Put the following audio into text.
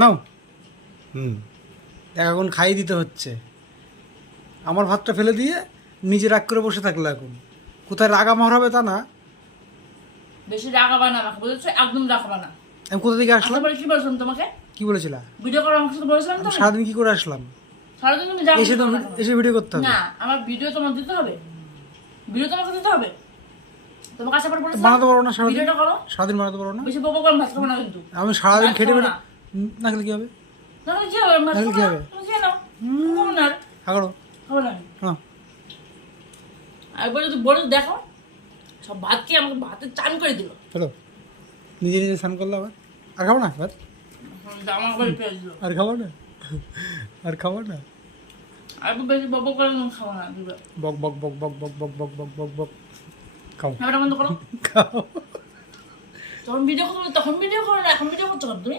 নাও। এখন খাইয়ে দিতে হচ্ছে। আমার ভাতটা ফেলে দিয়ে নিজে রাগ করে বসে থাকলো এখন। কোথায় রাগ আমার হবে তা না। বেশি রাগাবা না আমাকে, বুঝেছো? একদম রাগাবা না। আমি কোথা থেকে আসলাম? কি বলছিলাম তোমাকে? কি বলেছিলা? ভিডিও করার আমার সাথে বলেছিলাম তো? সারাদিন কি করে আসলাম? সারাদিন তুমি যাও এসে তো এসে ভিডিও করতে হবে না। আমার ভিডিও তোমার দিতে হবে, ভিডিও তোমাকে দিতে হবে। তোমার কাছে পর বলেছিলাম বানাতে পারবো না সারাদিন? ভিডিওটা করো। সারাদিন বানাতে পারবো না। বেশি বকবক করে ভাত খাবো না কিন্তু। আমি সারাদিন খেটে খাবো বেটে না। না খেলে কি হবে? তাহলে কি হবে? ভাত তাহলে খাবো কি না। হবে? তুমি খেয়ে নাও। খাবো না আর। খাগড়ো। খাবো না আমি। হ্যাঁ। আর বলে দেখো সব ভাত খেয়ে আমাকে ভাতে চান করে দিল। চলো নিজে নিজে স্নান করলে আবার। আর খাবো না ভাত? আমার আবার পেঁয়াজ দিল। আর খাবো না? আর খাবো না? আর একটু বেশি বকবক করে তুমি খাবো না দিবে। বক বক বক বক বক বক বক বক বক বক। খাও ক্যামেরা বন্ধ করো। খাও। যখন ভিডিও করো তখন ভিডিও করো না, এখন ভিডিও করছো কেন তুমি?